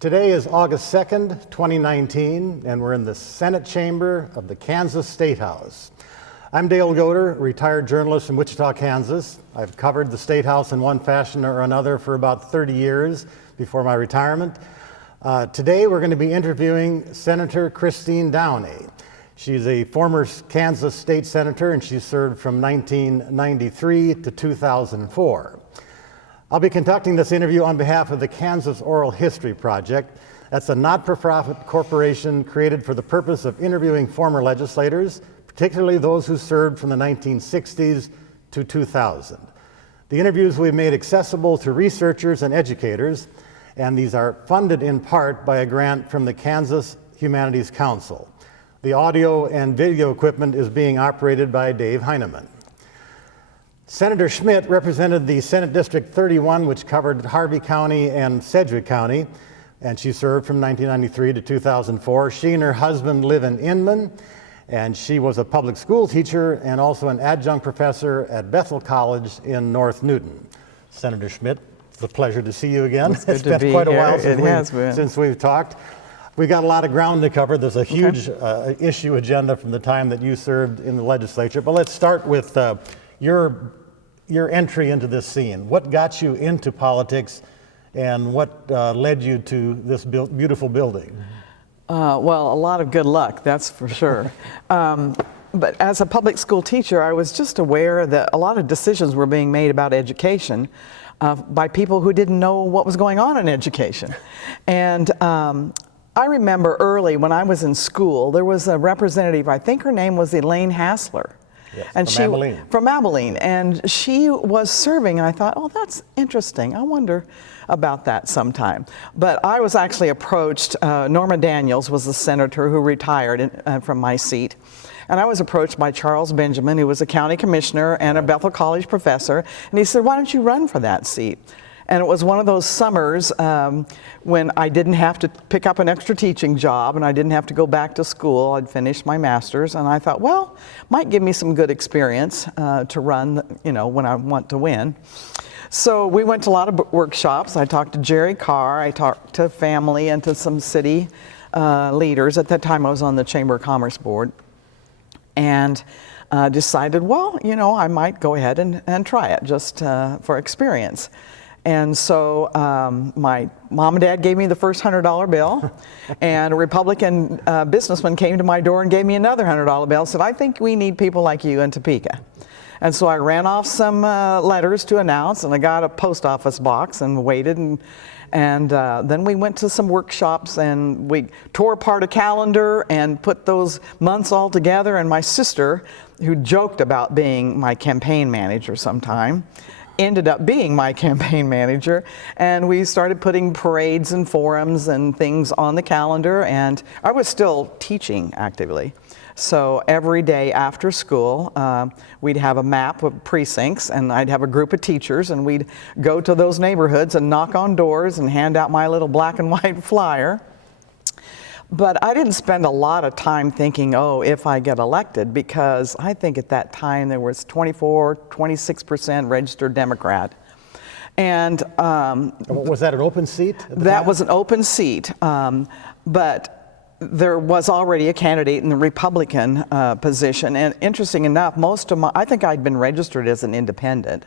Today is August 2nd, 2019, and we're in the Senate chamber of the Kansas State House. I'm Dale Goder, retired journalist from Wichita, Kansas. I've covered the State House in one fashion or another for about 30 years before my retirement. Today we're going to be interviewing Senator Christine Downey. She's a former Kansas state senator, and she served from 1993 to 2004. I'll be conducting this interview on behalf of the Kansas Oral History Project. That's a not-for-profit corporation created for the purpose of interviewing former legislators, particularly those who served from the 1960s to 2000. The interviews we've made accessible to researchers and educators, and these are funded in part by a grant from the Kansas Humanities Council. The audio and video equipment is being operated by Dave Heineman. Senator Schmidt represented the Senate District 31, which covered Harvey County and Sedgwick County, and she served from 1993 to 2004. She and her husband live in Inman, and she was a public school teacher and also an adjunct professor at Bethel College in North Newton. Senator Schmidt, it's a pleasure to see you again. It's been quite a while since we've talked. We got a lot of ground to cover. There's a huge issue agenda from the time that you served in the legislature, but let's start with your entry into this scene. What got you into politics, and what led you to this beautiful building? Well, a lot of good luck, that's for sure. But as a public school teacher, I was just aware that a lot of decisions were being made about education by people who didn't know what was going on in education. And I remember early when I was in school, there was a representative, I think her name was Elaine Hassler. Yes, And from Abilene, and she was serving, and I thought, oh, that's interesting. I wonder about that sometime. But I was actually approached. Norma Daniels was the senator who retired from my seat, and I was approached by Charles Benjamin, who was a county commissioner and a Bethel College professor, and he said, why don't you run for that seat? And it was one of those summers when I didn't have to pick up an extra teaching job and I didn't have to go back to school. I'd finished my master's, and I thought, well, might give me some good experience to run, when I want to win. So we went to a lot of workshops. I talked to Jerry Carr. I talked to family and to some city leaders. At that time, I was on the Chamber of Commerce board, and decided, well, I might go ahead and try it just for experience. And so my mom and dad gave me the first $100 bill, and a Republican businessman came to my door and gave me another $100 bill, said, I think we need people like you in Topeka. And so I ran off some letters to announce, and I got a post office box and waited, and then we went to some workshops, and we tore apart a calendar and put those months all together, and my sister, who joked about being my campaign manager sometime, ended up being my campaign manager, and we started putting parades and forums and things on the calendar, and I was still teaching actively. So every day after school, we'd have a map of precincts, and I'd have a group of teachers, and we'd go to those neighborhoods and knock on doors and hand out my little black and white flyer. But I didn't spend a lot of time thinking, oh, if I get elected, because I think at that time there was 26% registered Democrat. And was that an open seat? That was an open seat, but there was already a candidate in the Republican position. And interesting enough, I think I'd been registered as an independent.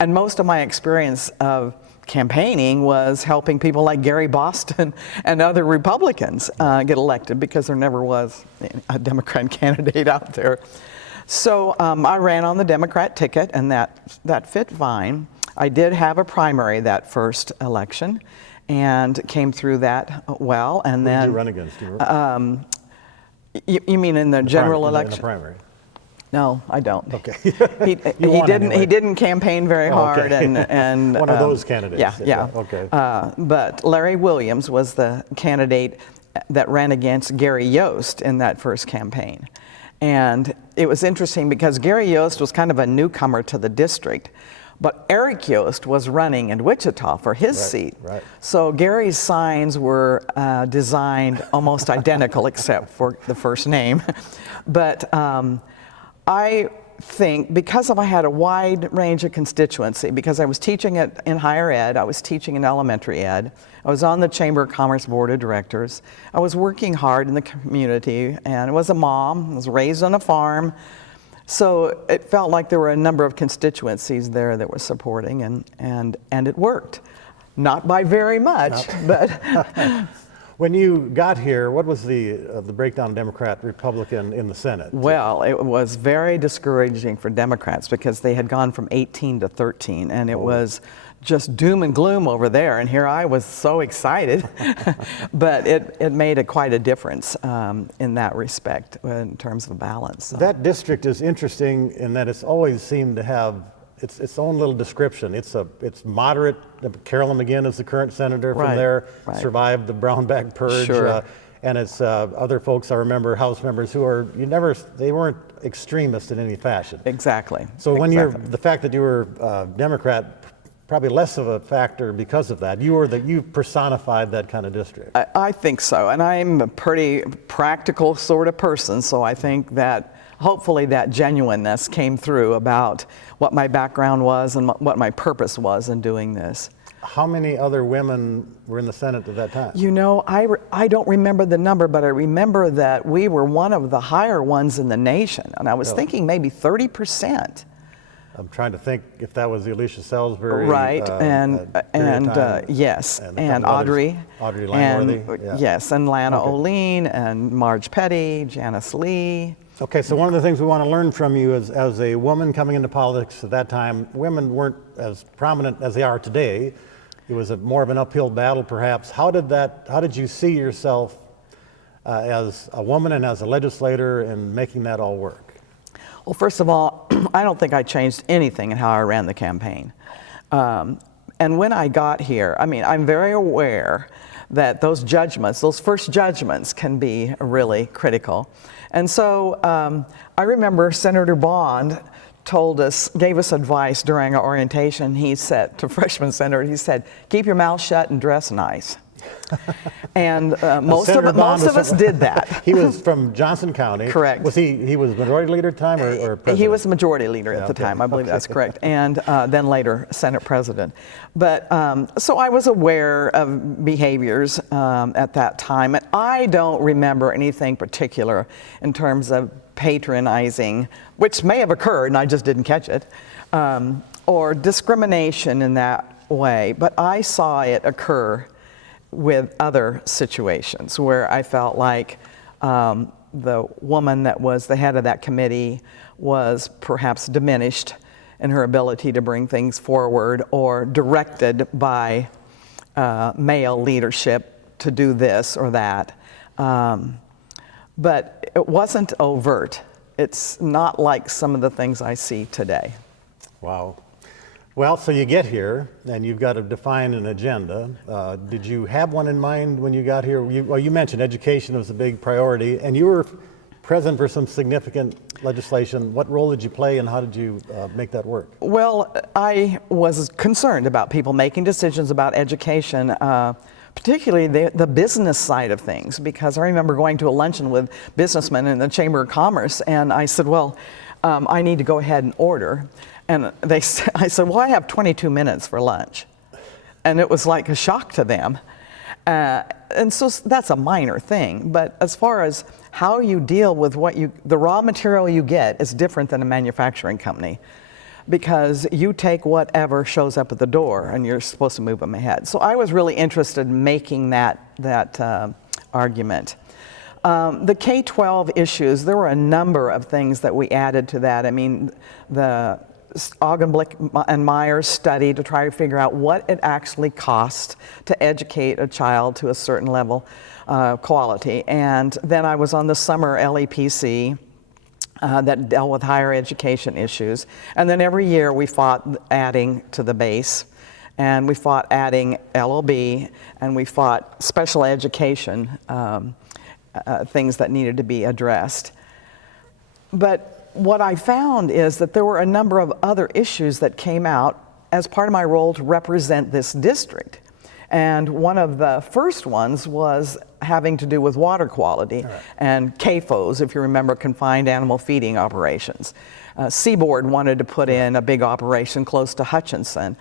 And most of my experience of campaigning was helping people like Gary Boston and other Republicans get elected, because there never was a Democrat candidate out there. So I ran on the Democrat ticket, and that fit fine. I did have a primary that first election and came through that well. And then who did you run against? You mean in the general election? In the primary. No, I don't. Okay. He didn't campaign very hard, and one of those candidates. Yeah. Okay. But Larry Williams was the candidate that ran against Gary Yost in that first campaign, and it was interesting because Gary Yost was kind of a newcomer to the district, but Eric Yost was running in Wichita for his seat. Right. So Gary's signs were designed almost identical except for the first name, but. I think because I had a wide range of constituency, because I was teaching in higher ed, I was teaching in elementary ed, I was on the Chamber of Commerce Board of Directors, I was working hard in the community, and I was a mom, I was raised on a farm, so it felt like there were a number of constituencies there that were supporting, and it worked. Not by very much, but... When you got here, what was the breakdown Democrat-Republican in the Senate? Well, it was very discouraging for Democrats because they had gone from 18 to 13, and it was just doom and gloom over there. And here I was so excited, but it made quite a difference in that respect in terms of balance. So. That district is interesting in that it's always seemed to have its own little description. It's moderate. Carolyn McGinn is the current senator from there, survived the Brown bag purge. Sure. And it's other folks, I remember, House members who are, they weren't extremist in any fashion. Exactly. So when the fact that you were Democrat, probably less of a factor because of that. You personified that kind of district. I think so, and I'm a pretty practical sort of person, so I think that hopefully that genuineness came through about what my background was and what my purpose was in doing this. How many other women were in the Senate at that time? You know, I don't remember the number, but I remember that we were one of the higher ones in the nation, and I was thinking maybe 30%. I'm trying to think if that was the Alicia Salisbury. Right, yes, and Audrey Langworthy. Yes, and Lana Olien, and Marge Petty, Janice Lee. Okay, so one of the things we want to learn from you is, as a woman coming into politics at that time, women weren't as prominent as they are today. It was more of an uphill battle, perhaps. How did you see yourself as a woman and as a legislator in making that all work? Well, first of all, I don't think I changed anything in how I ran the campaign. And when I got here, I mean, I'm very aware that those first judgments can be really critical. And so I remember Senator Bond gave us advice during our orientation. He said to freshman senators, he said, keep your mouth shut and dress nice. And most of us did that. He was from Johnson County. Correct. He was majority leader at the time or president? He was majority leader at the time, I believe that's correct, and then later Senate president. But so I was aware of behaviors at that time, and I don't remember anything particular in terms of patronizing, which may have occurred and I just didn't catch it, or discrimination in that way, but I saw it occur with other situations where I felt like the woman that was the head of that committee was perhaps diminished in her ability to bring things forward or directed by male leadership to do this or that. But it wasn't overt. It's not like some of the things I see today. Wow. Well, so you get here, and you've got to define an agenda. Did you have one in mind when you got here? You mentioned education was a big priority, and you were present for some significant legislation. What role did you play, and how did you make that work? Well, I was concerned about people making decisions about education, particularly the business side of things, because I remember going to a luncheon with businessmen in the Chamber of Commerce, and I said, well, I need to go ahead and order. And I said, well, I have 22 minutes for lunch. And it was like a shock to them. And so that's a minor thing. But as far as how you deal with the raw material you get is different than a manufacturing company, because you take whatever shows up at the door and you're supposed to move them ahead. So I was really interested in making that argument. The K-12 issues, there were a number of things that we added to that. I mean, the Augenblick and Myers study to try to figure out what it actually costs to educate a child to a certain level of quality. And then I was on the summer LEPC that dealt with higher education issues. And then every year we fought adding to the base, and we fought adding LOB, and we fought special education things that needed to be addressed. But what I found is that there were a number of other issues that came out as part of my role to represent this district. And one of the first ones was having to do with water quality and CAFOs, if you remember, confined animal feeding operations. Seaboard wanted to put in a big operation close to Hutchinson.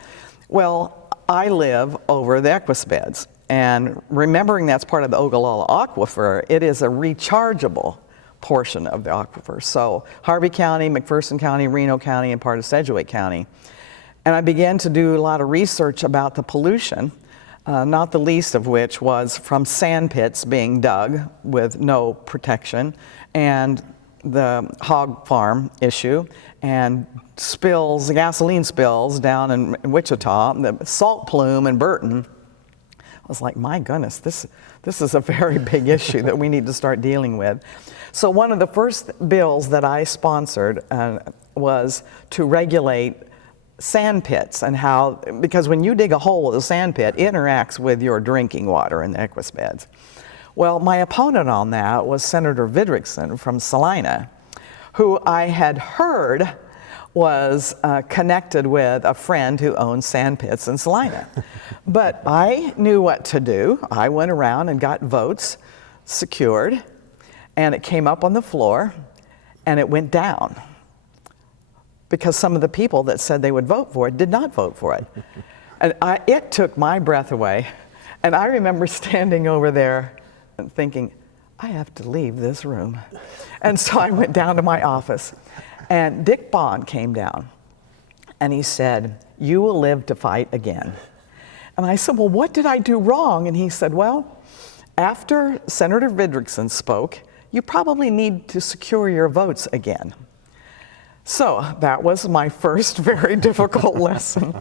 Well, I live over the Equus beds, and remembering that's part of the Ogallala Aquifer, it is a rechargeable portion of the aquifer. So Harvey County, McPherson County, Reno County, and part of Sedgwick County. And I began to do a lot of research about the pollution, not the least of which was from sand pits being dug with no protection, and the hog farm issue, and spills, gasoline spills down in Wichita, the salt plume in Burton. I was like, my goodness, this is a very big issue that we need to start dealing with. So one of the first bills that I sponsored was to regulate sand pits, and how, because when you dig a hole with a sand pit, it interacts with your drinking water in the Equus beds. Well, my opponent on that was Senator Vidrickson from Salina, who I had heard was connected with a friend who owned sand pits in Salina. But I knew what to do. I went around and got votes secured, and it came up on the floor, and it went down, because some of the people that said they would vote for it did not vote for it. And it took my breath away. And I remember standing over there and thinking, I have to leave this room. And so I went down to my office, and Dick Bond came down, and he said, "You will live to fight again." And I said, well, what did I do wrong? And he said, well, after Senator Vidrickson spoke, you probably need to secure your votes again. So that was my first very difficult lesson.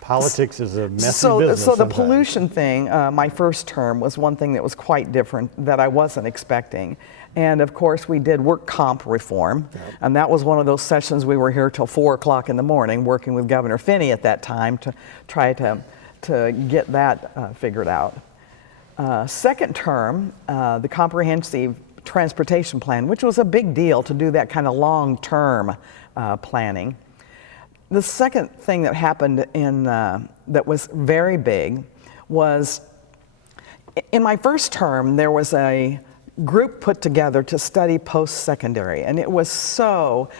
Politics is a messy business So the sometimes. pollution thing, my first term, was one thing that was quite different that I wasn't expecting. And of course, we did work comp reform, and that was one of those sessions we were here till 4 o'clock in the morning, working with Governor Finney at that time to try to get that figured out. Second term, the comprehensive transportation plan, which was a big deal to do that kind of long-term planning. The second thing that happened that was very big was, in my first term, there was a group put together to study post-secondary, and it was so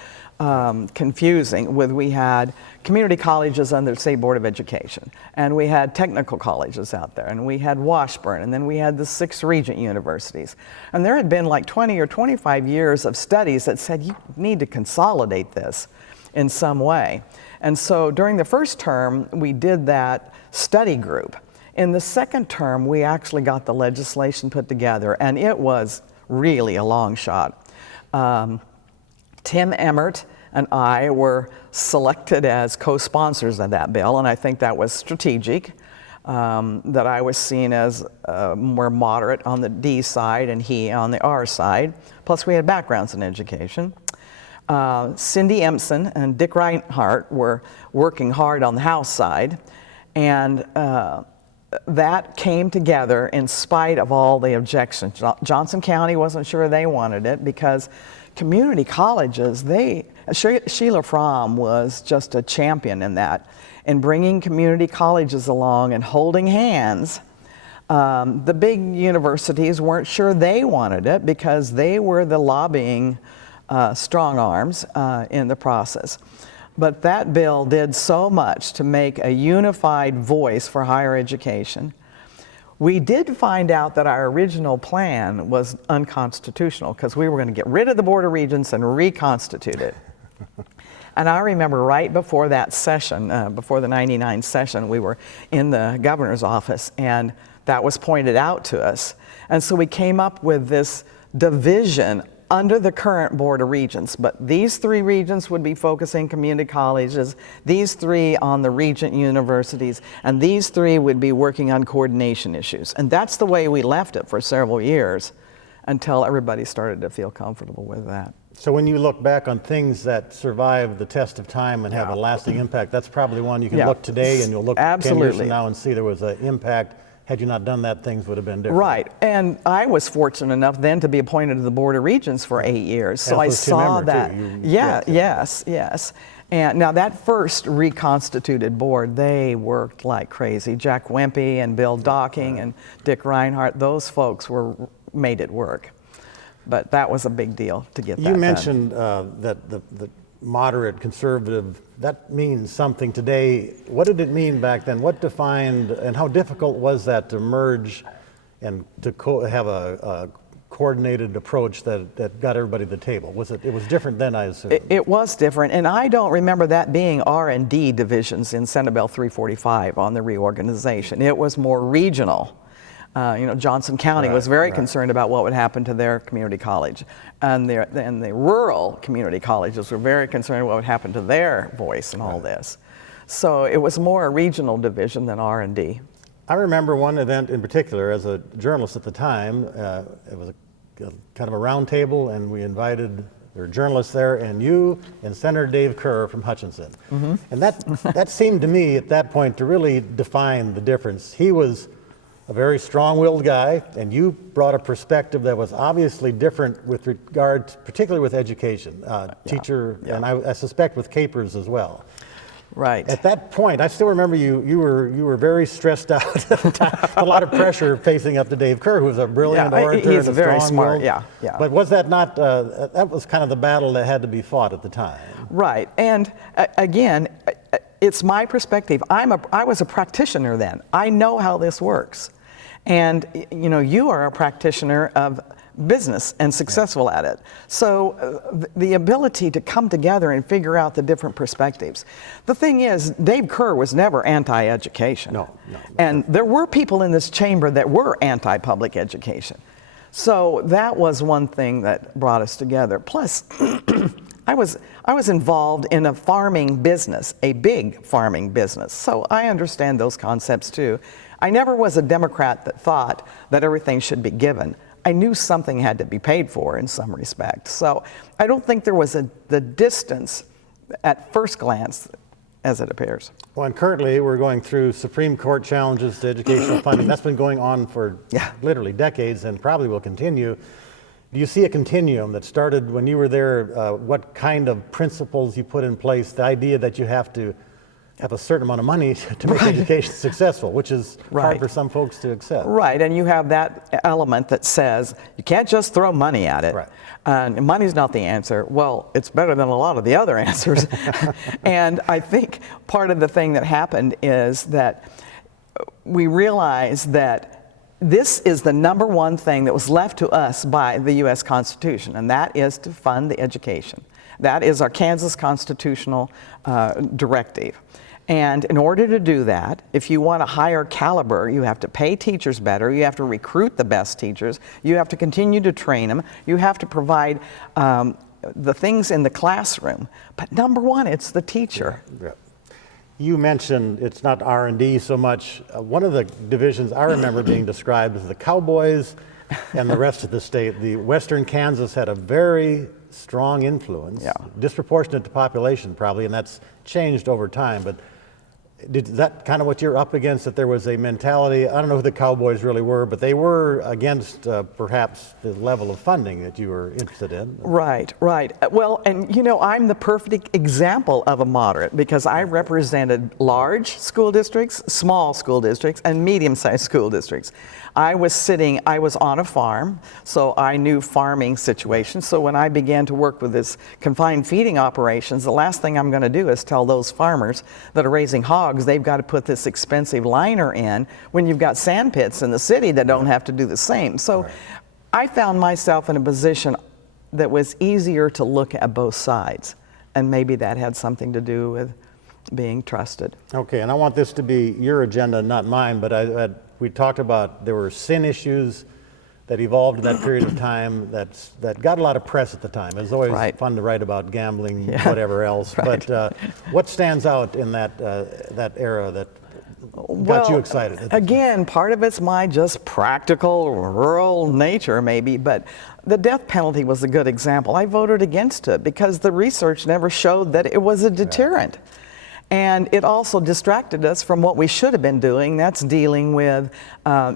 confusing. We had community colleges under the State Board of Education, and we had technical colleges out there, and we had Washburn, and then we had the 6 Regent universities. And there had been like 20 or 25 years of studies that said you need to consolidate this in some way. And so during the first term, we did that study group. In the second term, we actually got the legislation put together, and it was really a long shot. Tim Emmert and I were selected as co-sponsors of that bill, and I think that was strategic, that I was seen as more moderate on the D side and he on the R side. Plus we had backgrounds in education. Cindy Empson and Dick Reinhardt were working hard on the House side, and that came together in spite of all the objections. Johnson County wasn't sure they wanted it because community colleges, Sheila Fromm was just a champion in that, in bringing community colleges along and holding hands. The big universities weren't sure they wanted it because they were the lobbying strong arms in the process. But that bill did so much to make a unified voice for higher education. We did find out that our original plan was unconstitutional because we were going to get rid of the Board of Regents and reconstitute it. And I remember right before that session, before the '99 session, we were in the governor's office, and that was pointed out to us. And so we came up with this division under the current Board of Regents, but these 3 regents would be focusing community colleges, these 3 on the regent universities, and these 3 would be working on coordination issues. And that's the way we left it for several years until everybody started to feel comfortable with that. So when you look back on things that survive the test of time and have a lasting impact, that's probably one you can look today and you'll look 10 years from now and see there was an impact. Had you not done that, things would have been different. Right, and I was fortunate enough then to be appointed to the Board of Regents for 8 years, so I saw that. Yes. And now that first reconstituted board, they worked like crazy. Jack Wempe and Bill Docking and Dick Reinhardt, those folks made it work. But that was a big deal to get that done. You mentioned that the moderate conservative, that means something today. What did it mean back then? What defined, and how difficult was that to merge and to have a coordinated approach that got everybody to the table? It was different then, I assume. It was different, and I don't remember that being R&D divisions in Senate Bill 345 on the reorganization. It was more regional. Johnson County was very concerned about what would happen to their community college, and the rural community colleges were very concerned what would happen to their voice in all this. So it was more a regional division than R&D. I remember one event in particular as a journalist at the time. It was kind of a round table, and we invited, there were journalists there, and you and Senator Dave Kerr from Hutchinson. Mm-hmm. And that seemed to me at that point to really define the difference. He was a very strong-willed guy, and you brought a perspective that was obviously different with regard, particularly with education, teacher, and I suspect with capers as well. Right. At that point, I still remember you were very stressed out at the time. A lot of pressure facing up to Dave Kerr, who was a brilliant orator. He's and very smart, yeah. But was that not, that was kind of the battle that had to be fought at the time. Right, and again, it's my perspective. I was a practitioner then. I know how this works. And you are a practitioner of business and successful at it. So the ability to come together and figure out the different perspectives. The thing is, Dave Kerr was never anti-education. No. And there were people in this chamber that were anti-public education. So that was one thing that brought us together. Plus, I was involved in a farming business, a big farming business. So I understand those concepts too. I never was a Democrat that thought that everything should be given. I knew something had to be paid for in some respect. So I don't think there was the distance at first glance as it appears. Well, and currently we're going through Supreme Court challenges to educational funding. That's been going on for literally decades and probably will continue. Do you see a continuum that started when you were there? What kind of principles you put in place? The idea that you have to have a certain amount of money to make education successful, which is hard for some folks to accept. Right, and you have that element that says you can't just throw money at it. Right. Money's not the answer. Well, it's better than a lot of the other answers. And I think part of the thing that happened is that we realized that this is the number one thing that was left to us by the U.S. Constitution, and that is to fund the education. That is our Kansas constitutional directive. And in order to do that, if you want a higher caliber, you have to pay teachers better, you have to recruit the best teachers, you have to continue to train them, you have to provide the things in the classroom. But number one, it's the teacher. Yeah. You mentioned it's not R&D so much. One of the divisions I remember being described as the cowboys and the rest of the state. The Western Kansas had a very strong influence, disproportionate to population probably, and that's changed over time. But is that kind of what you're up against, that there was a mentality? I don't know who the cowboys really were, but they were against perhaps the level of funding that you were interested in. Right. Well, and I'm the perfect example of a moderate because I represented large school districts, small school districts, and medium-sized school districts. I was on a farm, so I knew farming situations. So when I began to work with this confined feeding operations, the last thing I'm going to do is tell those farmers that are raising hogs they've got to put this expensive liner in when you've got sand pits in the city that don't have to do the same. So I found myself in a position that was easier to look at both sides, and maybe that had something to do with being trusted. Okay, and I want this to be your agenda, not mine, but we talked about there were sin issues that evolved in that period of time that got a lot of press at the time. It was always fun to write about gambling, whatever else. But what stands out in that era that got you excited? Again, part of it's my just practical rural nature maybe, but the death penalty was a good example. I voted against it because the research never showed that it was a deterrent. And it also distracted us from what we should have been doing. That's dealing with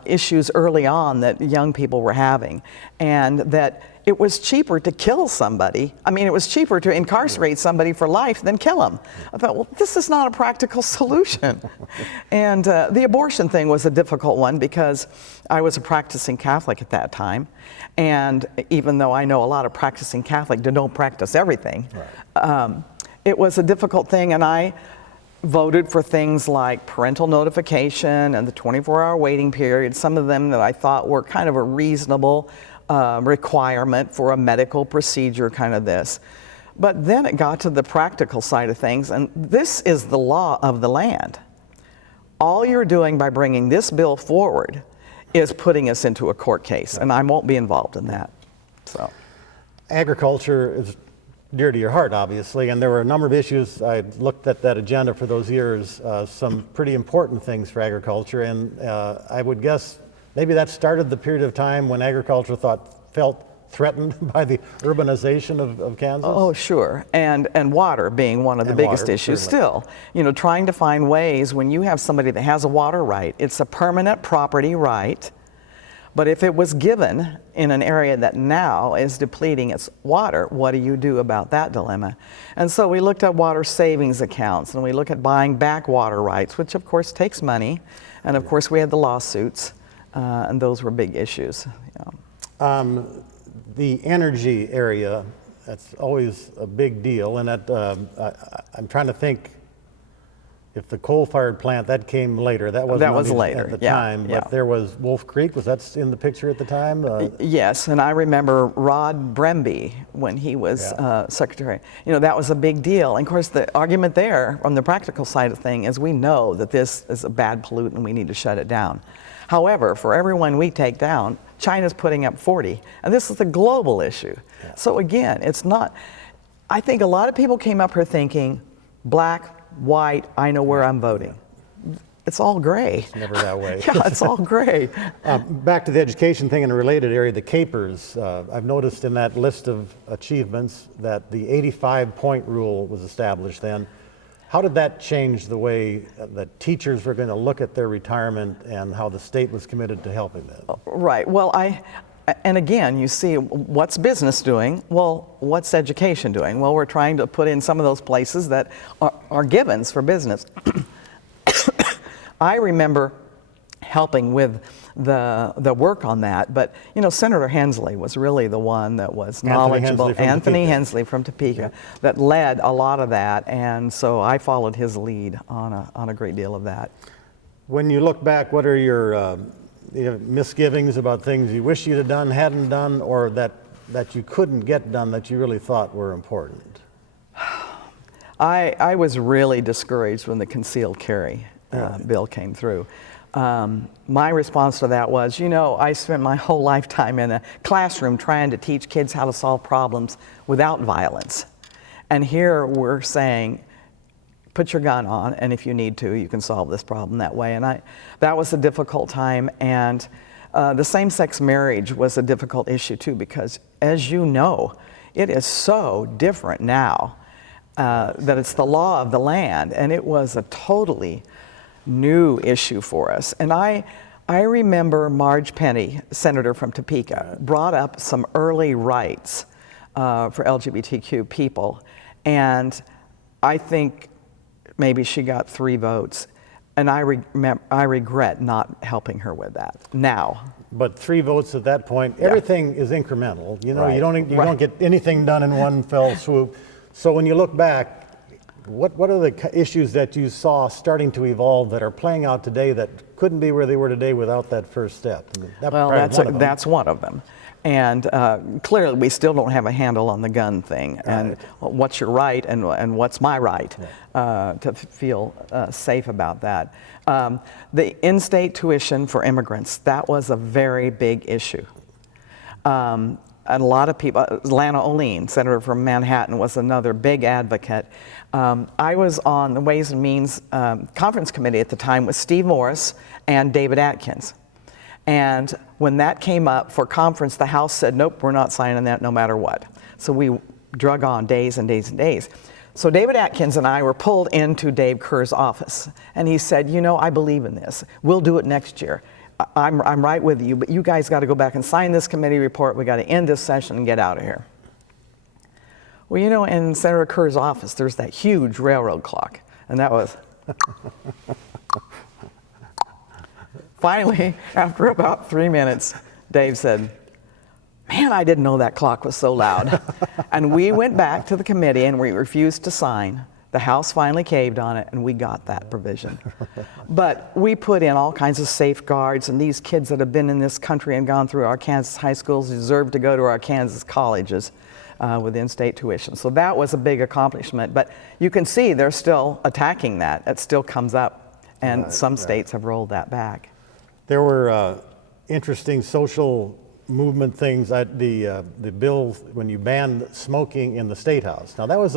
issues early on that young people were having. And that it was cheaper to kill somebody. I mean, it was cheaper to incarcerate somebody for life than kill them. I thought, well, this is not a practical solution. And the abortion thing was a difficult one because I was a practicing Catholic at that time. And even though I know a lot of practicing Catholics don't practice everything, it was a difficult thing. And I voted for things like parental notification and the 24-hour waiting period, some of them that I thought were kind of a reasonable requirement for a medical procedure, kind of this. But then it got to the practical side of things, and this is the law of the land. All you're doing by bringing this bill forward is putting us into a court case, and I won't be involved in that. So, Agriculture is dear to your heart, obviously, and there were a number of issues. I looked at that agenda for those years, some pretty important things for agriculture, and I would guess maybe that started the period of time when agriculture felt threatened by the urbanization of Kansas. oh, sure, and water being one of the biggest issues. Certainly. Still, trying to find ways when you have somebody that has a water right, it's a permanent property right. But if it was given in an area that now is depleting its water, what do you do about that dilemma? And so we looked at water savings accounts, and we look at buying back water rights, which of course takes money. And of course we had the lawsuits, and those were big issues. The energy area, that's always a big deal. And I'm trying to think, if the coal-fired plant, that came later. That was later at the time. But there was Wolf Creek. Was that in the picture at the time? Yes, and I remember Rod Bremby when he was secretary. That was a big deal. And of course, the argument there, on the practical side of things, is we know that this is a bad pollutant and we need to shut it down. However, for everyone we take down, China's putting up 40, and this is a global issue. Yeah. So again, it's not. I think a lot of people came up here thinking, black, white, I know where I'm voting. It's all gray. It's never that way. Yeah, it's all gray. Back to the education thing in a related area, the CAPERS. I've noticed in that list of achievements that the 85-point rule was established then. How did that change the way that teachers were going to look at their retirement and how the state was committed to helping them? Right. Well, and again, you see, what's business doing? Well, what's education doing? Well, we're trying to put in some of those places that are givens for business. I remember helping with the work on that, but Senator Hensley was really the one that was knowledgeable. Anthony Hensley from Topeka, that led a lot of that, and so I followed his lead on a great deal of that. When you look back, what are your misgivings about things you wish you'd have done, hadn't done, or that you couldn't get done that you really thought were important? I was really discouraged when the concealed carry bill came through. My response to that was, I spent my whole lifetime in a classroom trying to teach kids how to solve problems without violence. And here we're saying, put your gun on, and if you need to, you can solve this problem that way. And that was a difficult time. And the same-sex marriage was a difficult issue too, because as you know, it is so different now that it's the law of the land, and it was a totally new issue for us. And I remember Marge Penny, senator from Topeka, brought up some early rights for LGBTQ people, and I think maybe she got 3 votes, and I regret not helping her with that now. But 3 votes at that point, everything is incremental. Right. You don't get anything done in one fell swoop. So when you look back, what are the issues that you saw starting to evolve that are playing out today that couldn't be where they were today without that first step? That's one of them. And clearly, we still don't have a handle on the gun thing, and what's your right and what's my right to feel safe about that. The in-state tuition for immigrants, that was a very big issue. And a lot of people, Lana Olien, senator from Manhattan, was another big advocate. I was on the Ways and Means Conference Committee at the time with Steve Morris and David Atkins. And when that came up for conference, the House said, nope, we're not signing that no matter what. So we drug on days and days and days. So David Atkins and I were pulled into Dave Kerr's office, and he said, you know, I believe in this. We'll do it next year. I'm right with you, but you guys got to go back and sign this committee report. We got to end this session and get out of here. Well, you know, in Senator Kerr's office, there's that huge railroad clock, and that was... Finally, after about 3 minutes, Dave said, man, I didn't know that clock was so loud. And we went back to the committee and we refused to sign. The House finally caved on it and we got that provision. But we put in all kinds of safeguards, and these kids that have been in this country and gone through our Kansas high schools deserve to go to our Kansas colleges with in-state tuition. So that was a big accomplishment. But you can see they're still attacking that. It still comes up, and some states have rolled that back. There were interesting social movement things at the bill when you banned smoking in the State House. Now that was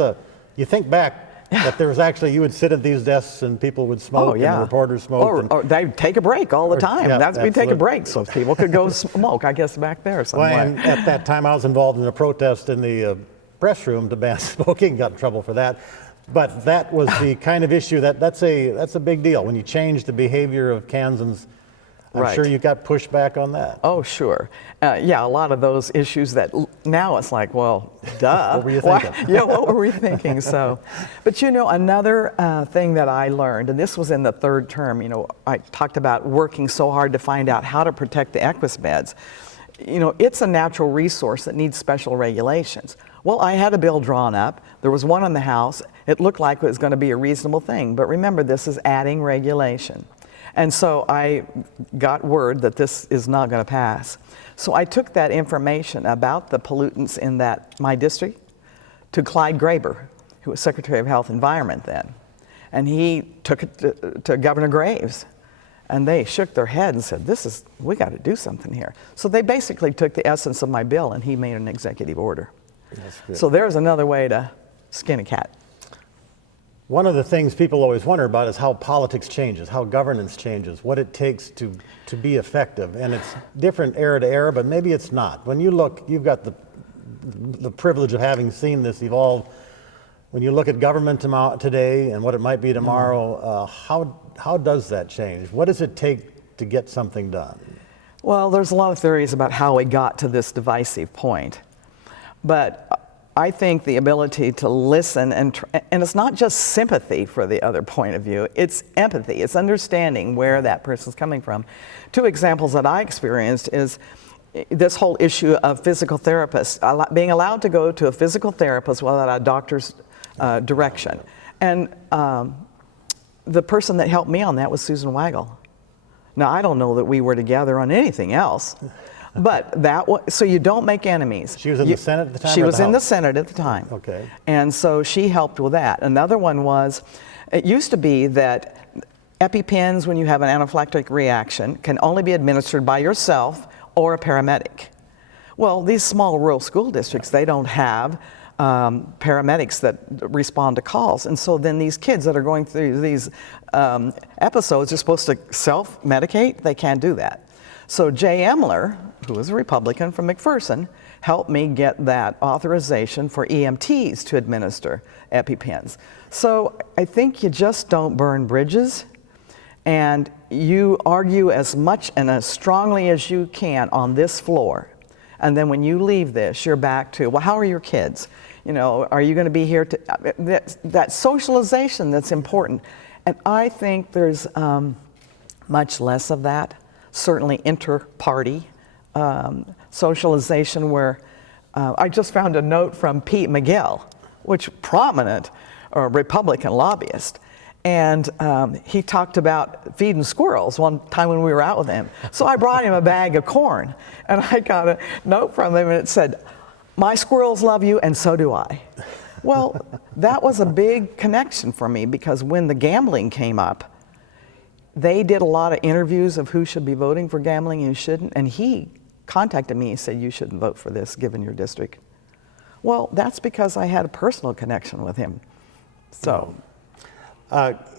you think back that there was actually, you would sit at these desks and people would smoke, and the reporters smoked. Or they'd take a break all the time. We'd take a break so people could go smoke, I guess, back there somewhere. Well, and at that time I was involved in a protest in the press room to ban smoking, got in trouble for that. But that was the kind of issue that's a big deal. When you change the behavior of Kansans, I'm sure you got pushback on that. Oh, sure. Yeah, a lot of those issues that now it's like, well, duh. What were you thinking? Yeah, what were we thinking? So, but you know, another thing that I learned, and this was in the third term, you know, I talked about working so hard to find out how to protect the equus beds. You know, it's a natural resource that needs special regulations. Well, I had a bill drawn up. There was one in the House. It looked like it was going to be a reasonable thing. But remember, this is adding regulation. And so I got word that this is not going to pass. So I took that information about the pollutants in my district to Clyde Graber, who was Secretary of Health and Environment then. And he took it to Governor Graves. And they shook their head and said, we got to do something here. So they basically took the essence of my bill and he made an executive order. That's good. So there's another way to skin a cat. One of the things people always wonder about is how politics changes, how governance changes, what it takes to be effective. And it's different era to era, but maybe it's not. When you look, you've got the privilege of having seen this evolve. When you look at government today and what it might be tomorrow, how does that change? What does it take to get something done? Well, there's a lot of theories about how we got to this divisive point. But I think the ability to listen, and it's not just sympathy for the other point of view, it's empathy, it's understanding where that person's coming from. Two examples that I experienced is this whole issue of physical therapists, being allowed to go to a physical therapist without a doctor's direction. And the person that helped me on that was Susan Wagle. Now, I don't know that we were together on anything else. But so you don't make enemies. She was in the Senate at the time? She was in the Senate at the time. Okay. And so she helped with that. Another one was, it used to be that EpiPens, when you have an anaphylactic reaction, can only be administered by yourself or a paramedic. Well, these small rural school districts, they don't have paramedics that respond to calls. And so then these kids that are going through these episodes are supposed to self-medicate. They can't do that. So Jay Emler, who is a Republican from McPherson, helped me get that authorization for EMTs to administer EpiPens. So I think you just don't burn bridges, and you argue as much and as strongly as you can on this floor. And then when you leave this, you're back to, well, how are your kids? You know, are you going to be here to, that socialization that's important. And I think there's much less of that. Certainly inter-party socialization where I just found a note from Pete McGill, which prominent Republican lobbyist. And he talked about feeding squirrels one time when we were out with him. So I brought him a bag of corn, and I got a note from him, and it said, "My squirrels love you, and so do I." Well, that was a big connection for me, because when the gambling came up, they did a lot of interviews of who should be voting for gambling and who shouldn't, and he contacted me and said, "You shouldn't vote for this, given your district." Well, that's because I had a personal connection with him. So.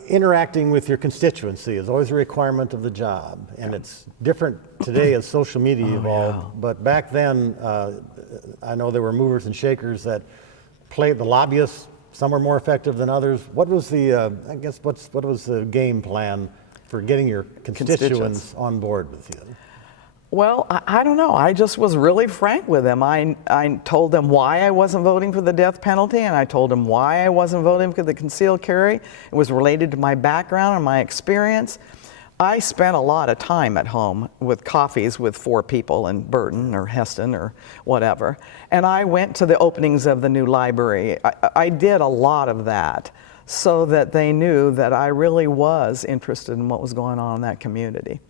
Interacting with your constituency is always a requirement of the job, and it's different today as social media evolved. But back then, I know there were movers and shakers that the lobbyists some were more effective than others. What was the, what was the game plan for getting your constituents on board with you? Well, I don't know. I just was really frank with them. I told them why I wasn't voting for the death penalty, and I told them why I wasn't voting for the concealed carry. It was related to my background and my experience. I spent a lot of time at home with coffees with 4 people in Burton or Heston or whatever. And I went to the openings of the new library. I did a lot of that so that they knew that I really was interested in what was going on in that community.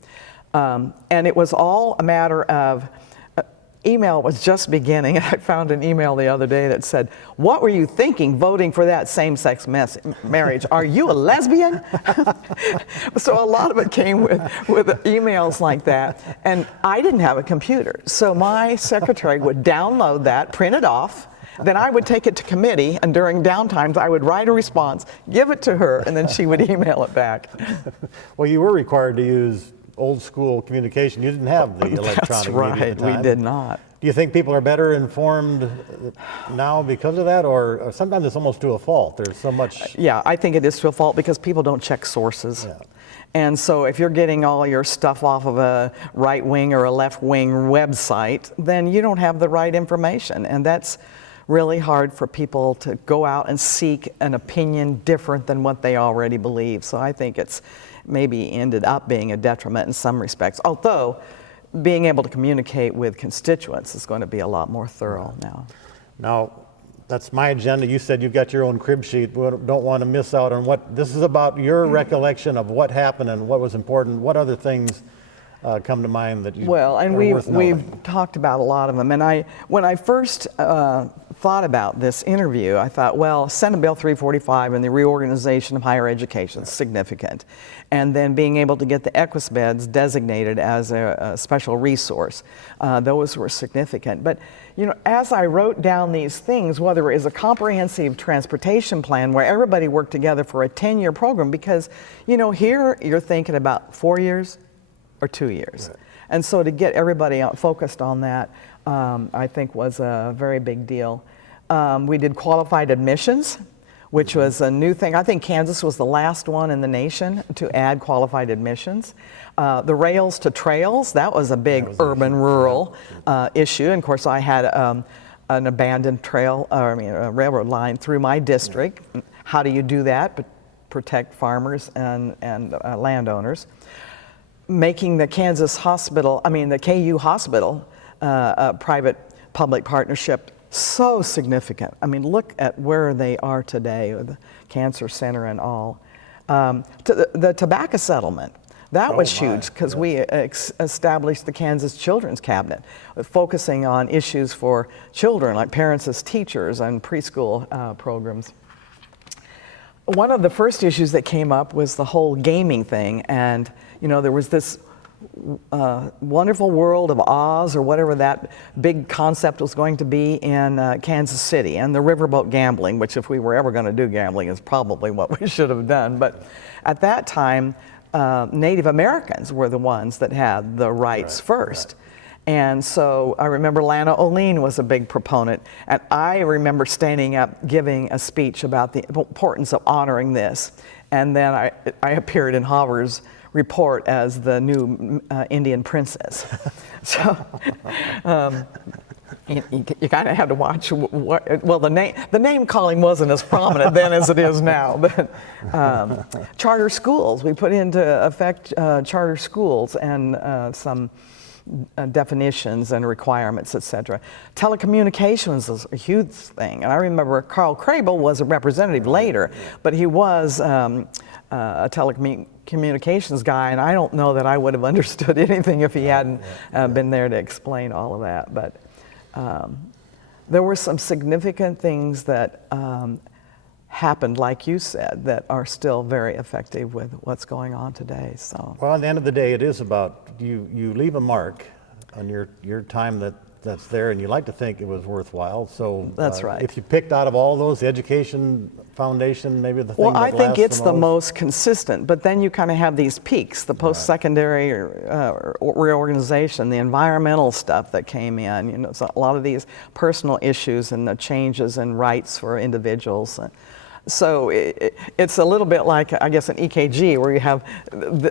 And it was all a matter of, email was just beginning. I found an email the other day that said, "What were you thinking voting for that same-sex marriage? Are you a lesbian?" So a lot of it came with emails like that. And I didn't have a computer. So my secretary would download that, print it off, then I would take it to committee, and during downtimes I would write a response, give it to her, and then she would email it back. Well, you were required to use old school communication. You didn't have the electronic That's media right, at the time. we did not. Do you think people are better informed now because of that, or sometimes it's almost to a fault? There's so much. Yeah, I think it is to a fault because people don't check sources. Yeah. And so if you're getting all your stuff off of a right-wing or a left-wing website, then you don't have the right information. And that's really hard for people to go out and seek an opinion different than what they already believe. So I think it's maybe ended up being a detriment in some respects, although being able to communicate with constituents is going to be a lot more thorough now. Now, that's my agenda. You said you've got your own crib sheet. We don't want to miss out on what, this is about your recollection of what happened and what was important. What other things come to mind that you Well, and are worth we've knowing? talked about a lot of them. And when I first thought about this interview, I thought, well, Senate Bill 345 and the reorganization of higher education is significant. And then being able to get the EQUIS beds designated as a special resource, those were significant. But you know, as I wrote down these things, whether it was a comprehensive transportation plan where everybody worked together for a 10-year program, because you know, here you're thinking about 4 years or 2 years. Right. And so to get everybody focused on that, I think was a very big deal. We did qualified admissions, which was a new thing. I think Kansas was the last one in the nation to add qualified admissions. The rails to trails, that was a big urban-rural issue. And of course, I had an abandoned trail, a railroad line through my district. How do you do that? But protect farmers and landowners. Making the Kansas hospital, the KU hospital, a private-public partnership, so significant. I mean, look at where they are today with the cancer center and all. The tobacco settlement, that was huge because we established the Kansas Children's Cabinet, focusing on issues for children, like parents as teachers and preschool programs. One of the first issues that came up was the whole gaming thing, and you know, there was this wonderful world of Oz, or whatever that big concept was going to be in Kansas City, and the riverboat gambling, which if we were ever going to do gambling is probably what we should have done. But at that time, Native Americans were the ones that had the rights first. Right. And so I remember Lana Oline was a big proponent, and I remember standing up giving a speech about the importance of honoring this. And then I appeared in Hoover's report as the new Indian princess. So you kind of had to watch well, the name calling wasn't as prominent then as it is now. But charter schools, we put into effect charter schools and some definitions and requirements, etc. Telecommunications is a huge thing, and I remember Carl Crable was a representative later, but he was a telecommunications guy, and I don't know that I would have understood anything if he hadn't been there to explain all of that. But there were some significant things that happened, like you said, that are still very effective with what's going on today. So, well, at the end of the day, it is about you leave a mark on your time that that's there, and you like to think it was worthwhile. So That's right. If you picked out of all those, the Education Foundation, maybe the thing Well, that I think lasts it's the most consistent, but then you kind of have these peaks, the post-secondary reorganization, the environmental stuff that came in, you know, so a lot of these personal issues and the changes in rights for individuals. So it's a little bit like, I guess, an EKG where you have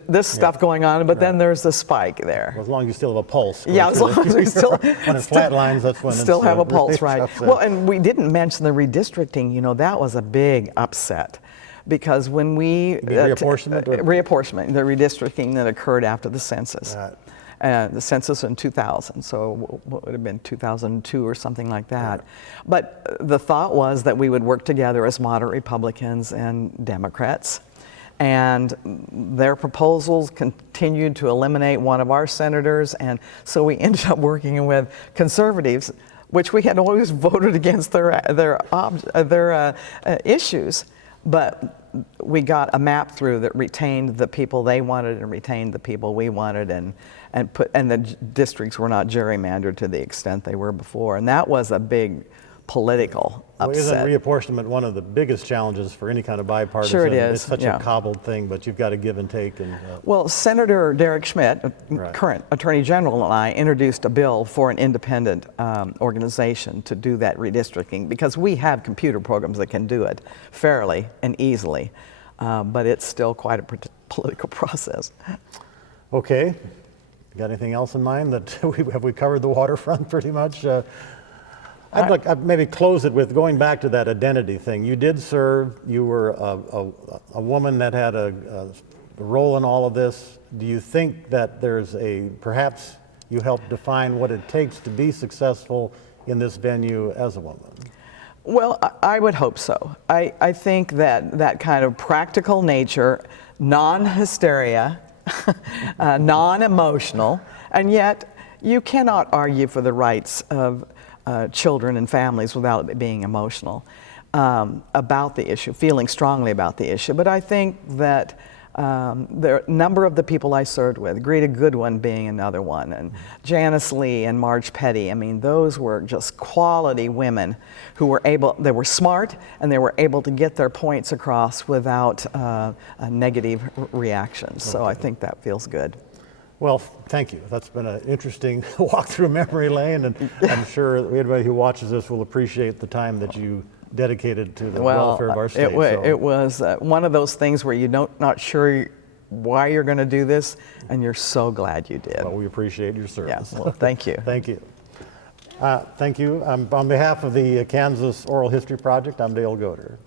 this stuff going on, but then there's the spike there. Well, as long as you still have a pulse. Yeah, as long as we still when it flatlines, that's when still it's, have a pulse, really right? shuts in. Well, and we didn't mention the redistricting. You know, that was a big upset because when we reapportionment, reapportionment, the redistricting that occurred after the census. Right. The census in 2000, so what would have been 2002 or something like that. Right. But the thought was that we would work together as moderate Republicans and Democrats. And their proposals continued to eliminate one of our senators, and so we ended up working with conservatives, which we had always voted against their issues. But we got a map through that retained the people they wanted and retained the people we wanted, and the districts were not gerrymandered to the extent they were before, and that was a big political upset. Isn't reapportionment one of the biggest challenges for any kind of bipartisan? Sure it is. It's such a cobbled thing, but you've got to give and take. And well, Senator Derek Schmidt, Right. current Attorney General, and I introduced a bill for an independent organization to do that redistricting because we have computer programs that can do it fairly and easily, but it's still quite a political process. Okay. Got anything else in mind? Have we covered the waterfront pretty much? I'd maybe close it with going back to that identity thing. You did serve. You were a woman that had a role in all of this. Do you think that perhaps you helped define what it takes to be successful in this venue as a woman? Well, I would hope so. I think that kind of practical nature, non-hysteria, non-emotional, and yet you cannot argue for the rights of children and families without it being emotional about the issue, feeling strongly about the issue. But I think that the number of the people I served with, Greta Goodwin being another one, and Janice Lee and Marge Petty, I mean, those were just quality women who they were smart and they were able to get their points across without negative reactions. So I think that feels good. Well, thank you. That's been an interesting walk through memory lane, and I'm sure anybody who watches this will appreciate the time that you dedicated to the welfare of our state. It was one of those things where you're not sure why you're going to do this, and you're so glad you did. Well, we appreciate your service. Yeah, well, thank you. Thank you. Thank you. On behalf of the Kansas Oral History Project, I'm Dale Goder.